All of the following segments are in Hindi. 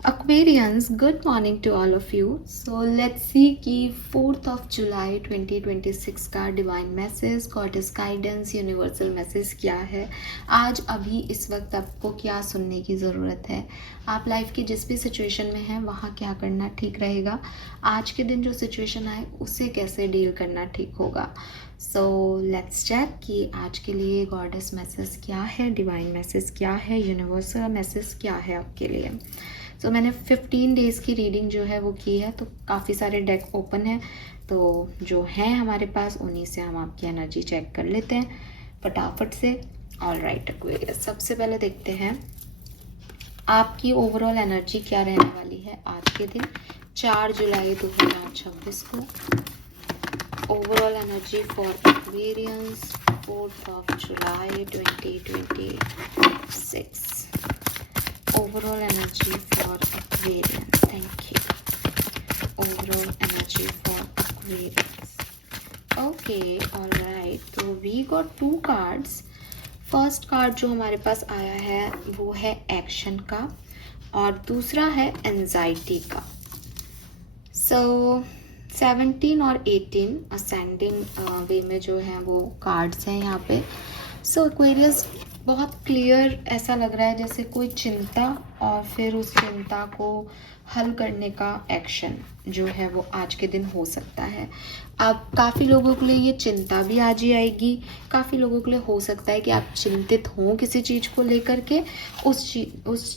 Aquarians, good morning to all of you. So let's see कि 4th of July 2026 का divine message, goddess guidance, universal message क्या है। आज अभी इस वक्त आपको क्या सुनने की ज़रूरत है, आप लाइफ की जिस भी सिचुएशन में हैं वहाँ क्या करना ठीक रहेगा, आज के दिन जो सिचुएशन आए उससे कैसे डील करना ठीक होगा। सो लेट्स चेक कि आज के लिए गॉडेस मैसेज क्या है, डिवाइन मैसेज क्या है, यूनिवर्सल मैसेज क्या है आपके लिए। तो मैंने 15 डेज़ की रीडिंग जो है वो की है, तो काफ़ी सारे डेक ओपन हैं, तो जो हैं हमारे पास उन्हीं से हम आपकी एनर्जी चेक कर लेते हैं फटाफट से। ऑल राइट एक्वेरियस, सबसे पहले देखते हैं आपकी ओवरऑल एनर्जी क्या रहने वाली है आज के दिन 4 जुलाई 2026 को। Overall energy for Aquarians 4th of July 2026. Overall energy for Aquarians. Thank you. Overall energy for Aquarians. Okay, all right. तो we got 2 cards. First card जो हमारे पास आया है वो है एक्शन का और दूसरा है एंजाइटी का। सो 17 और 18 असेंडिंग वे में जो है वो कार्ड्स हैं यहाँ पे। सो एक्वेरियस, बहुत क्लियर ऐसा लग रहा है जैसे कोई चिंता और फिर उस चिंता को हल करने का एक्शन जो है वो आज के दिन हो सकता है। अब काफ़ी लोगों के लिए ये चिंता भी आज ही आएगी, काफ़ी लोगों के लिए हो सकता है कि आप चिंतित हों किसी चीज़ को लेकर के, उस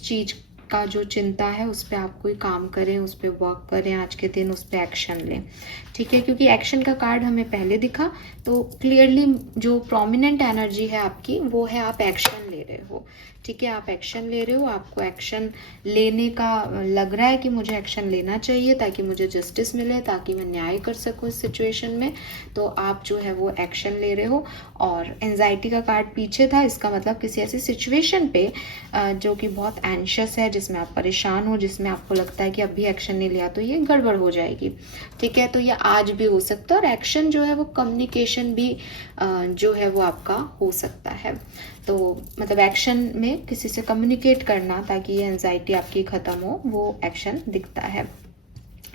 चीज़ का जो चिंता है उस पर आप कोई काम करें, उस पर वर्क करें आज के दिन, उस पर एक्शन लें। ठीक है, क्योंकि एक्शन का कार्ड हमें पहले दिखा तो क्लियरली जो प्रोमिनेंट एनर्जी है आपकी वो है आप एक्शन ले रहे हो। ठीक है, आप एक्शन ले रहे हो, आपको एक्शन लेने का लग रहा है कि मुझे एक्शन लेना चाहिए ताकि मुझे जस्टिस मिले, ताकि मैं न्याय कर सकूं इस सिचुएशन में। तो आप जो है वो एक्शन ले रहे हो। और एंजाइटी का कार्ड पीछे था, इसका मतलब किसी ऐसी सिचुएशन पे जो कि बहुत एंशियस है, जिसमें आप परेशान हो, जिसमें आपको लगता है कि अभी एक्शन नहीं लिया तो ये गड़बड़ हो जाएगी। ठीक है, तो ये आज भी हो सकता है। और एक्शन जो है वो कम्युनिकेशन भी जो है वो आपका हो सकता है। तो मतलब एक्शन में किसी से कम्युनिकेट करना ताकि ये एंजाइटी आपकी ख़त्म हो, वो एक्शन दिखता है।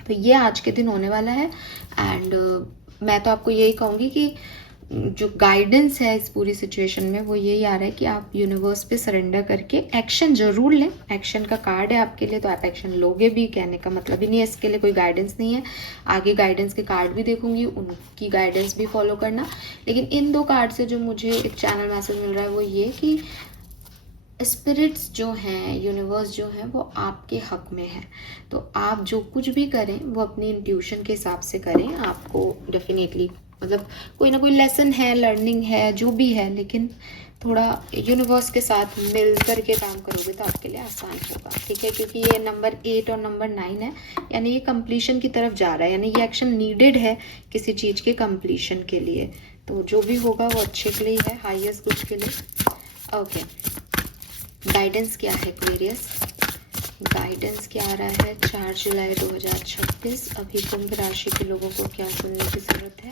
तो ये आज के दिन होने वाला है। एंड मैं तो आपको यही कहूँगी कि जो गाइडेंस है इस पूरी सिचुएशन में वो यही आ रहा है कि आप यूनिवर्स पे सरेंडर करके एक्शन जरूर लें। एक्शन का कार्ड है आपके लिए, तो आप एक्शन लोगे भी, कहने का मतलब ही नहीं है इसके लिए कोई गाइडेंस नहीं है। आगे गाइडेंस के कार्ड भी देखूंगी, उनकी गाइडेंस भी फॉलो करना। लेकिन इन 2 कार्ड से जो मुझे एक चैनल मैसेज मिल रहा है वो ये कि स्पिरिट्स जो हैं, यूनिवर्स जो है वो आपके हक में है। तो आप जो कुछ भी करें वो अपनी इंट्यूशन के हिसाब से करें। आपको डेफिनेटली मतलब कोई ना कोई लेसन है, लर्निंग है, जो भी है, लेकिन थोड़ा यूनिवर्स के साथ मिल करके काम करोगे तो आपके लिए आसान होगा। ठीक है, क्योंकि ये नंबर 8 और नंबर 9 है, यानी ये कंप्लीशन की तरफ जा रहा है, यानी ये एक्शन नीडेड है किसी चीज़ के कंप्लीशन के लिए। तो जो भी होगा वो अच्छे के लिए है, हाईएस्ट गुड के लिए। ओके, गाइडेंस क्या है एक्वेरियस? गाइडेंस क्या आ रहा है 4 जुलाई 2026? अभी कुंभ राशि के लोगों को क्या सुनने की जरूरत है?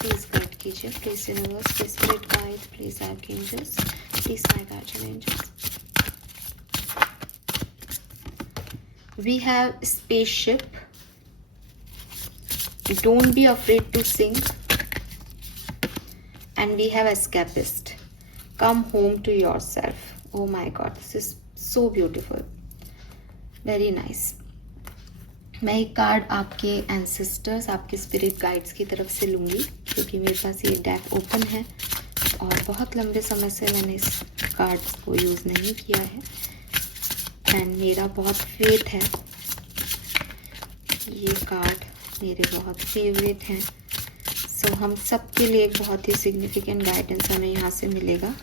प्लीज गाइड कीजिए, please universe, please spirit guide, please archangels, please my guardian angels. We have spaceship, don't be afraid to sink, and we have escapist, come home to yourself. Oh my God, this is so beautiful, very nice. मैं एक कार्ड आपके एंसेस्टर्स, आपके स्पिरिट गाइड्स की तरफ से लूँगी, क्योंकि मेरे पास ये डेक ओपन है और बहुत लंबे समय से मैंने इस कार्ड को यूज़ नहीं किया है एंड मेरा बहुत फेथ है, ये कार्ड मेरे बहुत फेवरेट हैं। सो हम सब के लिए एक बहुत ही सिग्निफिकेंट गाइडेंस हमें यहाँ से मिलेगा।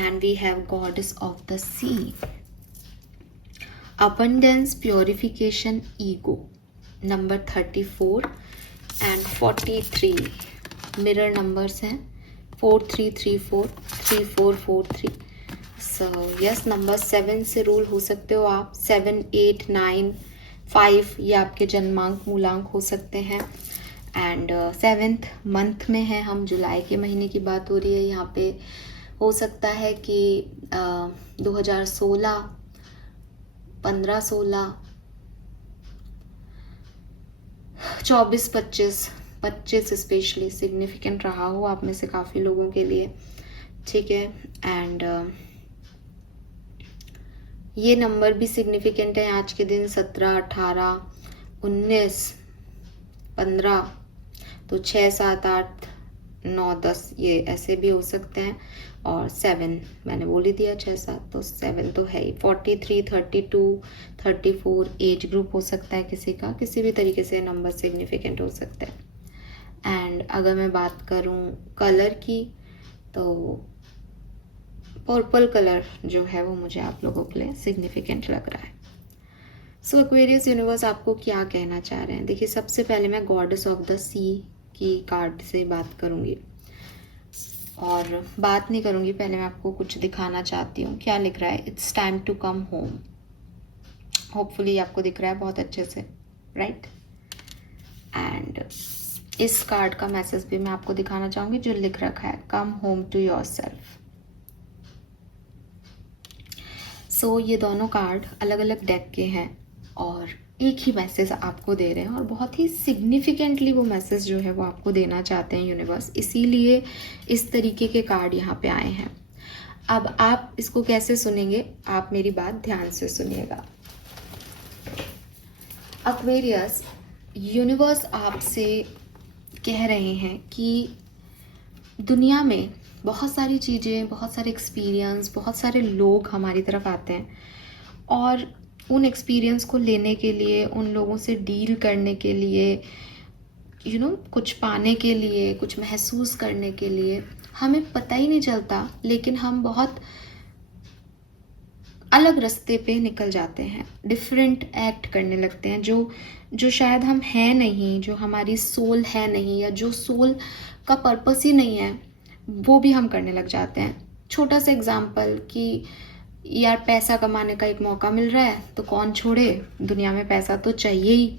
And we have goddess of the sea, abundance, purification, ego, number 34 and 43 mirror numbers हैं, 4334 3443। so yes, नंबर 7 से रूल हो सकते हो आप, 7 8 9 5 ये आपके जन्मांक मूलांक हो सकते हैं। एंड 7th मंथ में है हम, जुलाई के महीने की बात हो रही है यहाँ पे। हो सकता है कि 2016 15, 16, 24, 25, 25 स्पेशली सिग्निफिकेंट रहा हो आप में से काफ़ी लोगों के लिए, ठीक है। एंड ये नंबर भी सिग्निफिकेंट है आज के दिन, 17, 18, 19, 15, तो 6, 7, 8, 9, 10 ये ऐसे भी हो सकते हैं। और 7 मैंने बोल ही दिया, 6, 7 तो 7 तो है ही। 43, 32, 34 एज ग्रुप हो सकता है किसी का, किसी भी तरीके से नंबर सिग्निफिकेंट हो सकते हैं। एंड अगर मैं बात करूँ कलर की, तो पर्पल कलर जो है वो मुझे आप लोगों के लिए सिग्निफिकेंट लग रहा है। सो एक्वेरियस यूनिवर्स आपको क्या कहना चाह रहे हैं? देखिए, सबसे पहले मैं गॉडेस ऑफ द सी की कार्ड से बात करूंगी, और बात नहीं करूंगी, पहले मैं आपको कुछ दिखाना चाहती हूँ। क्या लिख रहा है? It's time to come home. Hopefully आपको दिख रहा है बहुत अच्छे से, राइट? एंड इस कार्ड का मैसेज भी मैं आपको दिखाना चाहूंगी जो लिख रखा है, come home to yourself. So ये दोनों कार्ड अलग अलग डेक के हैं और एक ही मैसेज आपको दे रहे हैं, और बहुत ही सिग्निफिकेंटली वो मैसेज जो है वो आपको देना चाहते हैं यूनिवर्स, इसीलिए इस तरीके के कार्ड यहाँ पे आए हैं। अब आप इसको कैसे सुनेंगे? आप मेरी बात ध्यान से सुनिएगा। एक्वेरियस, यूनिवर्स आपसे कह रहे हैं कि दुनिया में बहुत सारी चीज़ें, बहुत सारे एक्सपीरियंस, बहुत सारे लोग हमारी तरफ आते हैं, और उन एक्सपीरियंस को लेने के लिए, उन लोगों से डील करने के लिए, कुछ पाने के लिए, कुछ महसूस करने के लिए हमें पता ही नहीं चलता, लेकिन हम बहुत अलग रास्ते पे निकल जाते हैं, डिफरेंट एक्ट करने लगते हैं, जो शायद हम हैं नहीं, जो हमारी सोल है नहीं, या जो सोल का पर्पस ही नहीं है, वो भी हम करने लग जाते हैं। छोटा सा एग्जाम्पल कि यार पैसा कमाने का एक मौका मिल रहा है तो कौन छोड़े, दुनिया में पैसा तो चाहिए ही,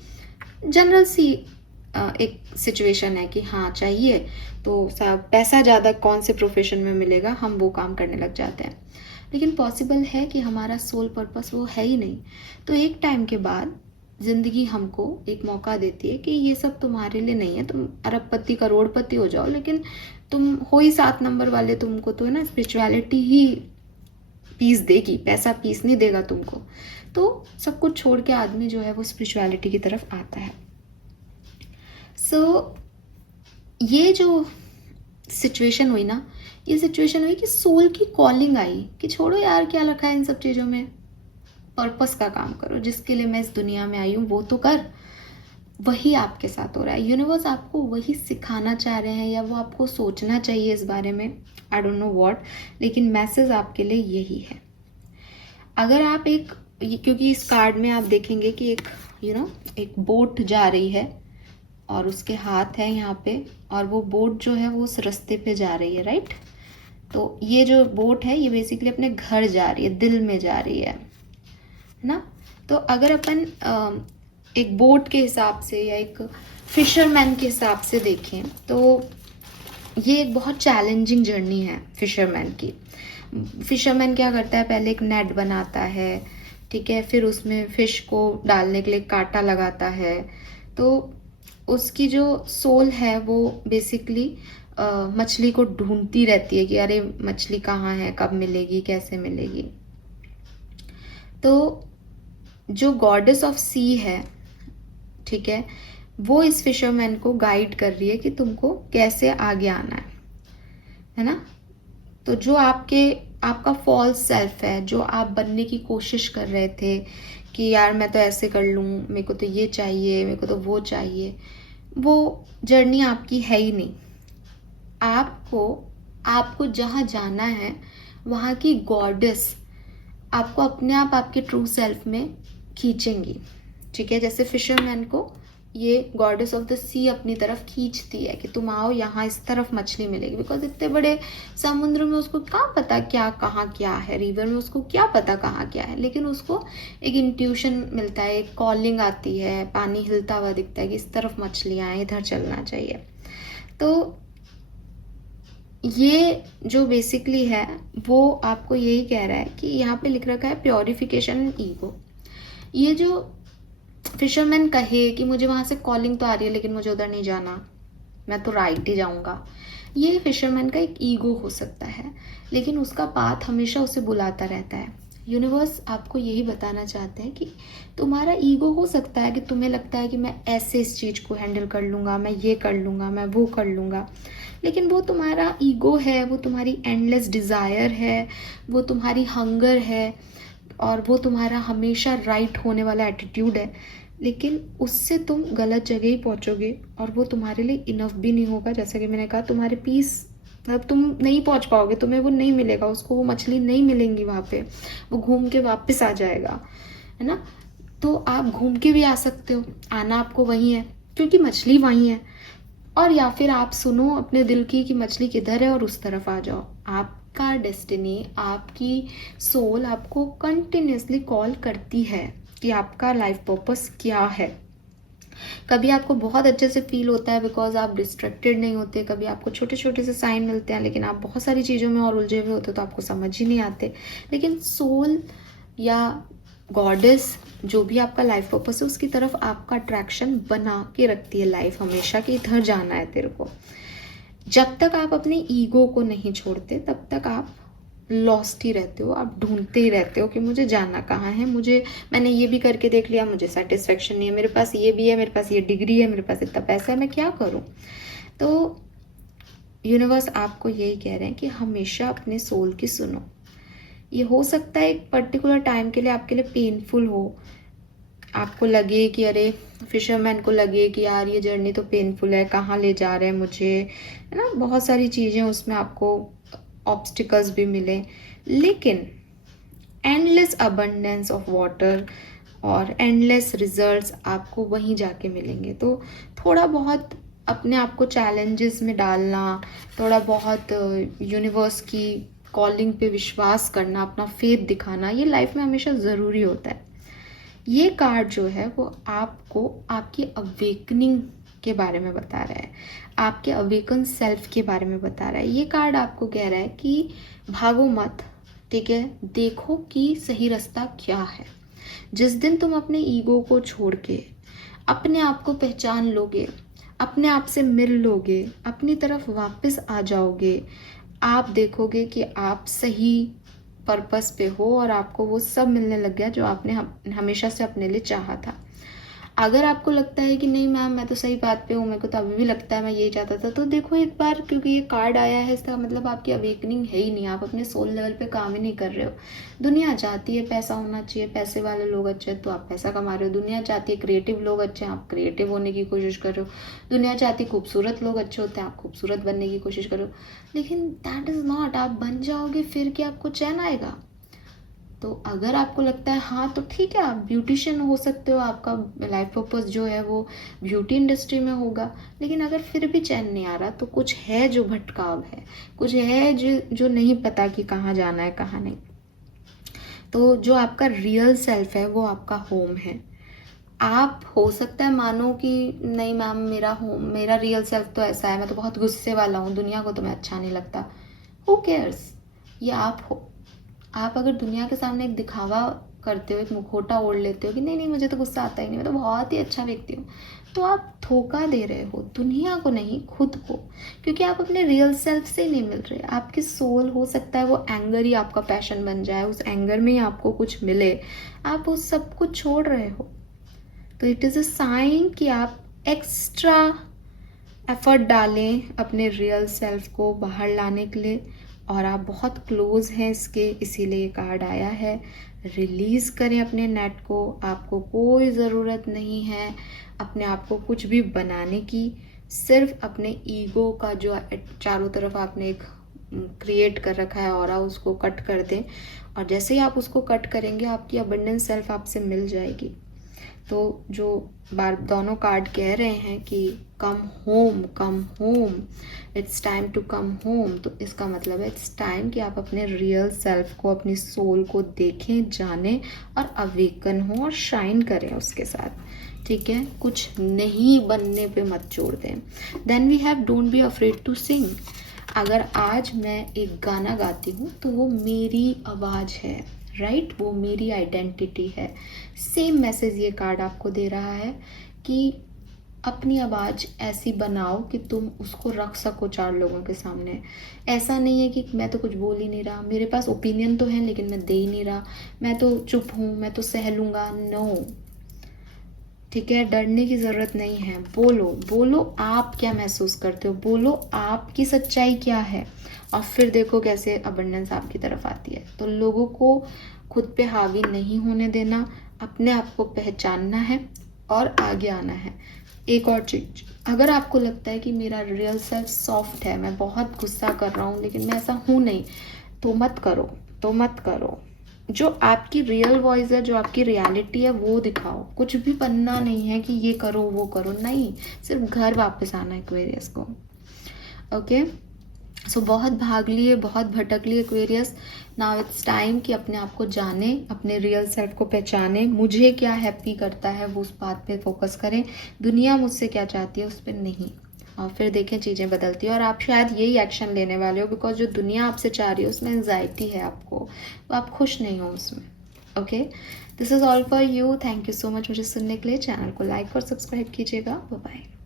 जनरल सी एक सिचुएशन है कि हाँ चाहिए, तो पैसा ज़्यादा कौन से प्रोफेशन में मिलेगा, हम वो काम करने लग जाते हैं। लेकिन पॉसिबल है कि हमारा सोल पर्पस वो है ही नहीं। तो एक टाइम के बाद ज़िंदगी हमको एक मौका देती है कि ये सब तुम्हारे लिए नहीं है, तुम अरबपति करोड़पति हो जाओ, लेकिन तुम हो ही 7 नंबर वाले, तुमको तो है ना स्पिरिचुअलिटी ही पीस देगी, पैसा पीस नहीं देगा तुमको। तो सब कुछ छोड़ के आदमी जो है वो स्पिरिचुअलिटी की तरफ आता है। सो ये जो सिचुएशन हुई ना, ये सिचुएशन हुई कि सोल की कॉलिंग आई कि छोड़ो यार क्या रखा है इन सब चीज़ों में, पर्पस का काम करो, जिसके लिए मैं इस दुनिया में आई हूँ वो तो कर। वही आपके साथ हो रहा है। यूनिवर्स आपको वही सिखाना चाह रहे हैं, या वो आपको सोचना चाहिए इस बारे में, आई डोंट नो व्हाट, लेकिन मैसेज आपके लिए यही है। अगर आप क्योंकि इस कार्ड में आप देखेंगे कि एक बोट जा रही है और उसके हाथ है यहाँ पे, और वो बोट जो है वो उस रास्ते पे जा रही है, राइट? तो ये जो बोट है ये बेसिकली अपने घर जा रही है, दिल में जा रही है ना? तो अगर अपन एक बोट के हिसाब से या एक फिशरमैन के हिसाब से देखें, तो ये एक बहुत चैलेंजिंग जर्नी है फिशरमैन की। फिशरमैन क्या करता है? पहले एक नेट बनाता है, ठीक है, फिर उसमें फिश को डालने के लिए कांटा लगाता है। तो उसकी जो सोल है वो बेसिकली मछली को ढूंढती रहती है कि अरे मछली कहाँ है, कब मिलेगी, कैसे मिलेगी। तो जो गॉडेस ऑफ सी है, ठीक है, वो इस फिशरमैन को गाइड कर रही है कि तुमको कैसे आगे आना है ना? तो जो आपका फॉल्स सेल्फ है, जो आप बनने की कोशिश कर रहे थे कि यार मैं तो ऐसे कर लूँ, मेरे को तो ये चाहिए, मेरे को तो वो चाहिए, वो जर्नी आपकी है ही नहीं। आपको जहाँ जाना है वहाँ की गॉडेस आपको अपने आप आपके ट्रू सेल्फ में खींचेंगी, ठीक है? जैसे फिशरमैन को ये गॉडेस ऑफ द सी अपनी तरफ खींचती है कि तुम आओ यहाँ, इस तरफ मछली मिलेगी, बिकॉज इतने बड़े समुद्र में उसको कहाँ पता कहाँ क्या है, रिवर में उसको क्या पता कहाँ क्या है, लेकिन उसको एक इंट्यूशन मिलता है, एक कॉलिंग आती है, पानी हिलता हुआ दिखता है कि इस तरफ मछलियाँ हैं, इधर चलना चाहिए। तो ये जो बेसिकली है वो आपको यही कह रहा है कि यहाँ पे लिख रखा है प्योरिफिकेशन ईगो। ये जो फिशरमैन कहे कि मुझे वहाँ से कॉलिंग तो आ रही है लेकिन मुझे उधर नहीं जाना, मैं तो राइट ही जाऊँगा, ये फिशरमैन का एक ईगो हो सकता है, लेकिन उसका पाथ हमेशा उसे बुलाता रहता है। यूनिवर्स आपको यही बताना चाहते हैं कि तुम्हारा ईगो हो सकता है कि तुम्हें लगता है कि मैं ऐसे इस चीज़ को हैंडल कर लूँगा, मैं ये कर लूँगा, मैं वो कर लूँगा, लेकिन वो तुम्हारा ईगो है, वो तुम्हारी एंडलेस डिज़ायर है, वो तुम्हारी हंगर है, और वो तुम्हारा हमेशा राइट होने वाला एटीट्यूड है, लेकिन उससे तुम गलत जगह ही पहुंचोगे और वो तुम्हारे लिए इनफ भी नहीं होगा। जैसा कि मैंने कहा, तुम्हारे पीस मतलब तुम नहीं पहुंच पाओगे, तुम्हें वो नहीं मिलेगा, उसको वो मछली नहीं मिलेंगी वहाँ पे, वो घूम के वापस आ जाएगा, है ना। तो आप घूम के भी आ सकते हो, आना आपको वहीं है क्योंकि मछली वहीं है। और या फिर आप सुनो अपने दिल की कि मछली किधर है और उस तरफ आ जाओ। आपका डेस्टिनी, आपकी सोल आपको कंटिन्यूसली कॉल करती है कि आपका लाइफ पर्पस क्या है। कभी आपको बहुत अच्छे से फील होता है बिकॉज आप डिस्ट्रैक्टेड नहीं होते, कभी आपको छोटे छोटे से साइन मिलते हैं लेकिन आप बहुत सारी चीज़ों में और उलझे हुए होते तो आपको समझ ही नहीं आते। लेकिन सोल या गॉडेस जो भी आपका लाइफ पर्पस है उसकी तरफ आपका अट्रैक्शन बना के रखती है लाइफ, हमेशा कि इधर जाना है तेरे को। जब तक आप अपने ईगो को नहीं छोड़ते तब तक आप लॉस्ट ही रहते हो, आप ढूंढते ही रहते हो कि मुझे जाना कहाँ है, मैंने ये भी करके देख लिया, मुझे सेटिस्फेक्शन नहीं है, मेरे पास ये भी है, मेरे पास ये डिग्री है, मेरे पास इतना पैसा है, मैं क्या करूँ। तो यूनिवर्स आपको यही कह रहे हैं कि हमेशा अपने सोल की सुनो। ये हो सकता है एक पर्टिकुलर टाइम के लिए आपके लिए पेनफुल हो, आपको लगे कि अरे फिशरमैन को लगे कि यार ये जर्नी तो पेनफुल है, कहाँ ले जा रहे हैं मुझे, है ना, बहुत सारी चीज़ें उसमें आपको ऑब्स्टिकल्स भी मिले, लेकिन एंडलेस अबंडेंस ऑफ वाटर और एंडलेस रिजल्ट्स आपको वहीं जाके मिलेंगे। तो थोड़ा बहुत अपने आप को चैलेंजेस में डालना, थोड़ा बहुत यूनिवर्स की कॉलिंग पे विश्वास करना, अपना फेथ दिखाना, ये लाइफ में हमेशा ज़रूरी होता है। ये कार्ड जो है वो आपको आपकी अवेकनिंग के बारे में बता रहा है, आपके अवेकन सेल्फ के बारे में बता रहा है। ये कार्ड आपको कह रहा है कि भागो मत, ठीक है, देखो कि सही रास्ता क्या है। जिस दिन तुम अपने ईगो को छोड़ के अपने आप को पहचान लोगे, अपने आप से मिल लोगे, अपनी तरफ वापस आ जाओगे, आप देखोगे कि आप सही पर्पस पे हो और आपको वो सब मिलने लग गया जो आपने हमेशा से अपने लिए चाहा था। अगर आपको लगता है कि नहीं मैम मैं तो सही बात पे हूँ, मेरे को तो अभी भी लगता है मैं यही चाहता था, तो देखो एक बार, क्योंकि ये कार्ड आया है इसका मतलब आपकी अवेकनिंग है ही नहीं, आप अपने सोल लेवल पे काम ही नहीं कर रहे हो। दुनिया चाहती है पैसा होना चाहिए, पैसे वाले लोग अच्छे हैं तो आप पैसा कमा रहे हो। दुनिया चाहती है क्रिएटिव लोग अच्छे हैं, आप क्रिएटिव होने की कोशिश कर रहे हो। दुनिया चाहती है खूबसूरत लोग अच्छे होते हैं, आप खूबसूरत बनने की कोशिश करो। लेकिन दैट इज़ नॉट, आप बन जाओगे फिर क्या आपको चैन आएगा। तो अगर आपको लगता है हाँ तो ठीक है, आप ब्यूटिशियन हो सकते हो, आपका लाइफ पर्पस जो है वो ब्यूटी इंडस्ट्री में होगा, लेकिन अगर फिर भी चैन नहीं आ रहा तो कुछ है जो भटकाव है, कुछ है जो नहीं पता कि कहाँ जाना है कहाँ नहीं। तो जो आपका रियल सेल्फ है वो आपका होम है। आप हो सकता है मानो कि नहीं मैम मेरा होम, मेरा रियल सेल्फ तो ऐसा है, मैं तो बहुत गुस्से वाला हूँ, दुनिया को तो मैं अच्छा नहीं लगता। हु केयर्स, ये आप हो। आप अगर दुनिया के सामने एक दिखावा करते हो, एक मुखौटा ओढ़ लेते हो कि नहीं नहीं मुझे तो गुस्सा आता ही नहीं, मैं तो बहुत ही अच्छा व्यक्ति हूँ, तो आप धोखा दे रहे हो दुनिया को नहीं, खुद को, क्योंकि आप अपने रियल सेल्फ से ही नहीं मिल रहे। आपकी सोल, हो सकता है वो एंगर ही आपका पैशन बन जाए, उस एंगर में ही आपको कुछ मिले, आप उस सब कुछ छोड़ रहे हो। तो इट इज़ अ साइन कि आप एक्स्ट्रा एफर्ट डालें अपने रियल सेल्फ को बाहर लाने के लिए, और आप बहुत क्लोज हैं इसके, इसीलिए ये कार्ड आया है। रिलीज़ करें अपने नेट को, आपको कोई ज़रूरत नहीं है अपने आप को कुछ भी बनाने की, सिर्फ अपने ईगो का जो चारों तरफ आपने एक क्रिएट कर रखा है ऑरा, उसको कट कर दें, और जैसे ही आप उसको कट करेंगे आपकी अबंडेंस सेल्फ आपसे मिल जाएगी। तो जो दोनों कार्ड कह रहे हैं कि come home, it's time to come home, तो इसका मतलब है इट्स टाइम कि आप अपने रियल सेल्फ को, अपनी सोल को देखें, जानें और अवेकन हो और शाइन करें उसके साथ, ठीक है। कुछ नहीं बनने पे मत छोड़ दें। Then we have don't be afraid to sing. अगर आज मैं एक गाना गाती हूँ तो वो मेरी आवाज़ है, राइट, वो मेरी आइडेंटिटी है। सेम मैसेज ये कार्ड आपको दे रहा है कि अपनी आवाज़ ऐसी बनाओ कि तुम उसको रख सको 4 लोगों के सामने। ऐसा नहीं है कि मैं तो कुछ बोल ही नहीं रहा, मेरे पास ओपिनियन तो है लेकिन मैं दे ही नहीं रहा, मैं तो चुप हूँ, मैं तो सह लूँगा। नो, ठीक है, डरने की ज़रूरत नहीं है। बोलो बोलो आप क्या महसूस करते हो, बोलो आपकी सच्चाई क्या है, और फिर देखो कैसे अबंडेंस आपकी तरफ आती है। तो लोगों को खुद पे हावी नहीं होने देना, अपने आप को पहचानना है और आगे आना है। एक और चीज, अगर आपको लगता है कि मेरा रियल सेल्फ सॉफ्ट है, मैं बहुत गुस्सा कर रहा हूँ लेकिन मैं ऐसा हूँ नहीं, तो मत करो, तो मत करो। जो आपकी रियल वॉइस है, जो आपकी रियलिटी है, वो दिखाओ। कुछ भी बनना नहीं है कि ये करो वो करो, नहीं, सिर्फ घर वापस आना है एक्वेरियस को। ओके, सो बहुत भाग लिए, बहुत भटक लिए एक्वेरियस। नाउ इट्स टाइम कि अपने आप को जाने, अपने रियल सेल्फ को पहचाने, मुझे क्या हैप्पी करता है वो उस बात पे फोकस करें, दुनिया मुझसे क्या चाहती है उस पर नहीं, और फिर देखें चीज़ें बदलती है। और आप शायद यही एक्शन लेने वाले हो, बिकॉज जो दुनिया आपसे चाह रही है उसमें एंजाइटी है आपको, तो आप खुश नहीं हो उसमें। Okay, this is all for you. Thank you so much मुझे सुनने के लिए। चैनल को लाइक और सब्सक्राइब कीजिएगा। Bye bye.